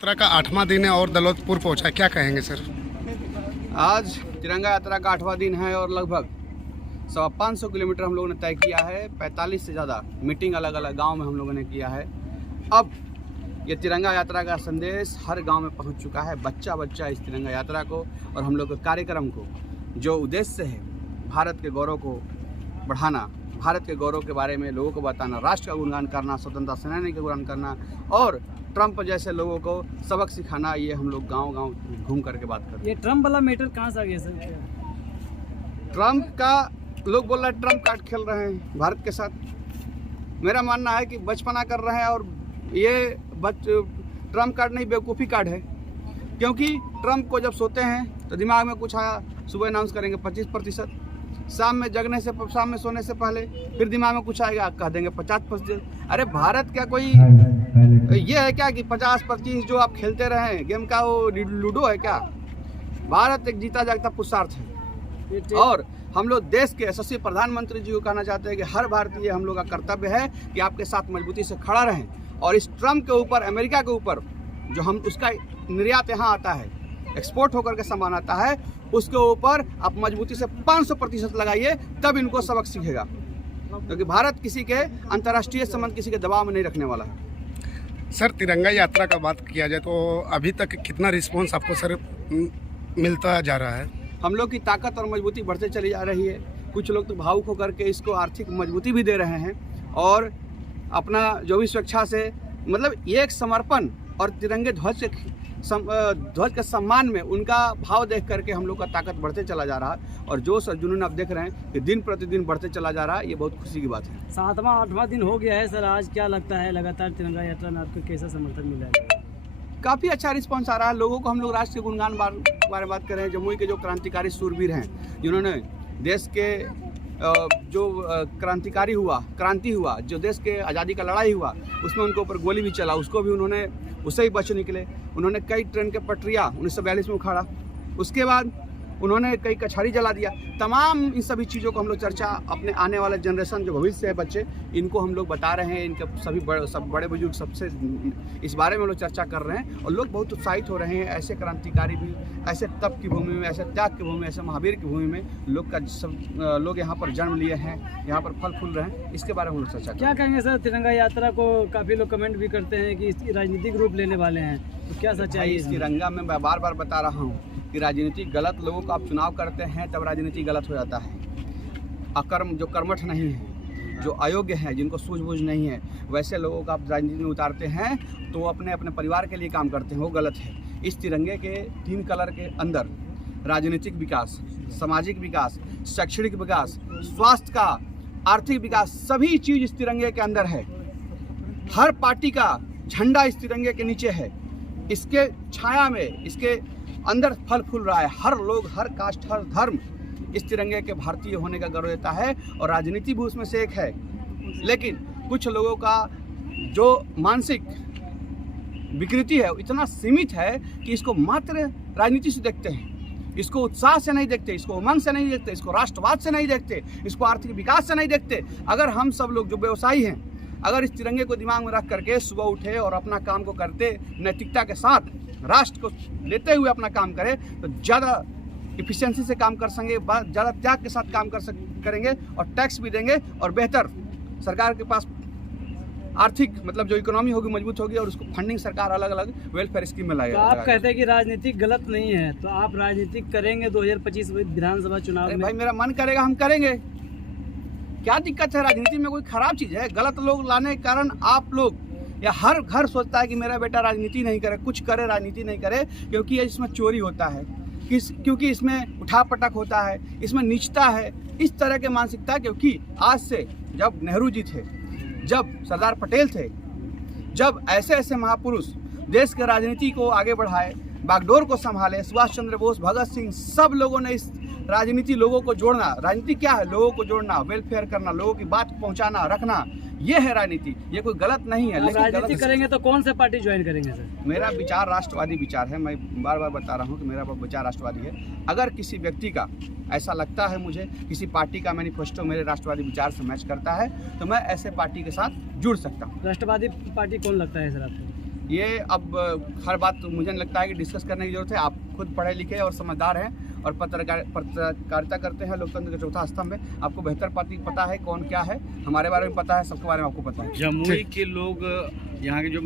यात्रा का 8वां दिन है और दौलतपुर पहुंचा, क्या कहेंगे सर? आज तिरंगा यात्रा का 8वां दिन है और लगभग 550 किलोमीटर हम लोगों ने तय किया है। 45 से ज़्यादा मीटिंग अलग अलग गांव में हम लोगों ने किया है। अब ये तिरंगा यात्रा का संदेश हर गांव में पहुंच चुका है। बच्चा बच्चा इस तिरंगा यात्रा को और हम लोग के कार्यक्रम को, जो उद्देश्य है भारत के गौरव को बढ़ाना, भारत के गौरव के बारे में लोगों को बताना, राष्ट्र का गुणगान करना, स्वतंत्रता सेनानी का गुणगान करना और ट्रंप जैसे लोगों को सबक सिखाना, ये हम लोग गांव-गांव घूम करके बात करते हैं। ये ट्रंप वाला मैटर कहाँ से आ गया सर? ट्रंप का लोग बोल रहे हैं ट्रंप कार्ड खेल रहे हैं भारत के साथ। मेरा मानना है कि बचपना कर रहे हैं और ये ट्रंप कार्ड नहीं, बेवकूफ़ी कार्ड है। क्योंकि ट्रंप को जब सोते हैं तो दिमाग में कुछ आया, सुबह अनाउंस करेंगे 25%, शाम में सोने से पहले फिर दिमाग में कुछ आएगा, कह देंगे 50%। अरे भारत क्या कोई ये है क्या कि 50-25 जो आप खेलते रहे गेम का वो लूडो है क्या? भारत एक जीता जागता पुरुषार्थ है और हम लोग देश के यशस्वी प्रधानमंत्री जी को कहना चाहते हैं कि हर भारतीय हम लोग का कर्तव्य है कि आपके साथ मजबूती से खड़ा रहें। और इस ट्रंप के ऊपर, अमेरिका के ऊपर जो हम उसका निर्यात यहाँ आता है, एक्सपोर्ट होकर के सामान आता है, उसके ऊपर आप मजबूती से 500% लगाइए, तब इनको सबक सीखेगा। क्योंकि भारत किसी के अंतर्राष्ट्रीय संबंध किसी के दबाव में नहीं रखने वाला है। सर, तिरंगा यात्रा का बात किया जाए तो अभी तक कितना रिस्पांस आपको सर मिलता जा रहा है? हम लोग की ताकत और मजबूती बढ़ते चली जा रही है। कुछ लोग तो भावुक होकर के इसको आर्थिक मजबूती भी दे रहे हैं और अपना जो भी स्वेच्छा से, मतलब ये एक समर्पण और तिरंगे ध्वज के सम्मान में उनका भाव देख करके हम लोग का ताकत बढ़ते चला जा रहा है। और जो सर जुनून आप देख रहे हैं कि दिन प्रतिदिन बढ़ते चला जा रहा है, ये बहुत खुशी की बात है। 7वां 8वां दिन हो गया है सर, आज क्या लगता है लगातार तिरंगा यात्रा में आपको कैसा समर्थन मिला है? काफ़ी अच्छा रिस्पांस आ रहा है लोगों को। हम लोग राष्ट्र के गुणगान बारे में बात कर रहे हैं। जमुई के जो क्रांतिकारी सूरवीर हैं, जिन्होंने देश के जो क्रांति हुआ, जो देश के आज़ादी का लड़ाई हुआ, उसमें उनके ऊपर गोली भी चला, उसको भी उन्होंने उससे ही बच निकले। उन्होंने कई ट्रेन के पटरियाँ 1942 में उखाड़ा, उसके बाद उन्होंने कई कचहरी जला दिया। तमाम इन सभी चीज़ों को हम लोग चर्चा अपने आने वाले जनरेशन, जो भविष्य है बच्चे, इनको हम लोग बता रहे हैं। इनके सब बड़े बुजुर्ग सबसे इस बारे में हम लोग चर्चा कर रहे हैं और लोग बहुत उत्साहित हो रहे हैं। ऐसे क्रांतिकारी भी, ऐसे तप की भूमि में, ऐसे त्याग की भूमि में, ऐसे महावीर की भूमि में लोग यहाँ पर जन्म लिए हैं, यहाँ पर फल फूल रहे हैं। इसके बारे में हम लोग चर्चा क्या कहेंगे सर? तिरंगा यात्रा को काफ़ी लोग कमेंट भी करते हैं कि इसकी राजनीतिक रूप लेने वाले हैं, तो क्या सच्चाई है? इस तिरंगा में मैं बार बार बता रहा हूँ कि राजनीति गलत लोगों को आप चुनाव करते हैं तब राजनीति गलत हो जाता है। अकर्म, जो कर्मठ नहीं है, जो अयोग्य हैं, जिनको सूझबूझ नहीं है, वैसे लोगों को आप राजनीति में उतारते हैं तो वो अपने परिवार के लिए काम करते हैं, वो गलत है। इस तिरंगे के 3 कलर के अंदर राजनीतिक विकास, सामाजिक विकास, शैक्षणिक विकास, स्वास्थ्य का, आर्थिक विकास, सभी चीज़ इस तिरंगे के अंदर है। हर पार्टी का झंडा इस तिरंगे के नीचे है। इसके छाया में, इसके अंदर फल फूल रहा है। हर लोग, हर कास्ट, हर धर्म इस तिरंगे के भारतीय होने का गर्व देता है और राजनीति भी उसमें से एक है। लेकिन कुछ लोगों का जो मानसिक विकृति है इतना सीमित है कि इसको मात्र राजनीति से देखते हैं, इसको उत्साह से नहीं देखते, इसको उमंग से नहीं देखते, इसको राष्ट्रवाद से नहीं देखते, इसको आर्थिक विकास से नहीं देखते। अगर हम सब लोग जो व्यवसायी हैं, अगर इस तिरंगे को दिमाग में रख करके सुबह उठे और अपना काम को करते, नैतिकता के साथ राष्ट्र को लेते हुए अपना काम करें, तो ज़्यादा इफिशिएंसी से काम कर सकेंगे, ज़्यादा त्याग के साथ काम करेंगे और टैक्स भी देंगे और बेहतर सरकार के पास आर्थिक, मतलब जो इकोनॉमी होगी मजबूत होगी और उसको फंडिंग सरकार अलग अलग वेलफेयर स्कीम में लाएगा। तो आप कहते हैं कि राजनीति गलत नहीं है, तो आप राजनीति करेंगे 2025 विधानसभा चुनाव में? भाई मेरा मन करेगा, हम करेंगे। क्या दिक्कत है? राजनीति में कोई खराब चीज़ है? गलत लोग लाने के कारण आप लोग, या हर घर सोचता है कि मेरा बेटा राजनीति नहीं करे, कुछ करे, राजनीति नहीं करे, क्योंकि इसमें चोरी होता है, क्योंकि इसमें उठापटक होता है, इसमें नीचता है, इस तरह के मानसिकता। क्योंकि आज से जब नेहरू जी थे, जब सरदार पटेल थे, जब ऐसे ऐसे महापुरुष देश के राजनीति को आगे बढ़ाए, बागडोर को संभाले, सुभाष चंद्र बोस, भगत सिंह, सब लोगों ने इस राजनीति, लोगों को जोड़ना, राजनीति क्या है? लोगों को जोड़ना, वेलफेयर करना, लोगों की बात पहुंचाना, रखना, ये है राजनीति। ये कोई गलत नहीं है। लेकिन राजनीति करेंगे तो कौन से पार्टी ज्वाइन करेंगे सर? मेरा विचार राष्ट्रवादी विचार है। मैं बार बार बता रहा हूँ कि मेरा विचार राष्ट्रवादी है। अगर किसी व्यक्ति का ऐसा लगता है, मुझे किसी पार्टी का मैनिफेस्टो मेरे राष्ट्रवादी विचार से मैच करता है, तो मैं ऐसे पार्टी के साथ जुड़ सकता हूँ। राष्ट्रवादी पार्टी कौन लगता है सर आपको? ये अब हर बात मुझे नहीं लगता है कि डिस्कस करने की जरूरत है। आप खुद पढ़े लिखे और समझदार हैं और पत्रकारिता करते हैं, लोकतंत्र का चौथा स्तंभ है। आपको बेहतर पता है कौन क्या है, हमारे बारे में पता है, सबके बारे में आपको पता है। जमुई के लोग यहाँ के जो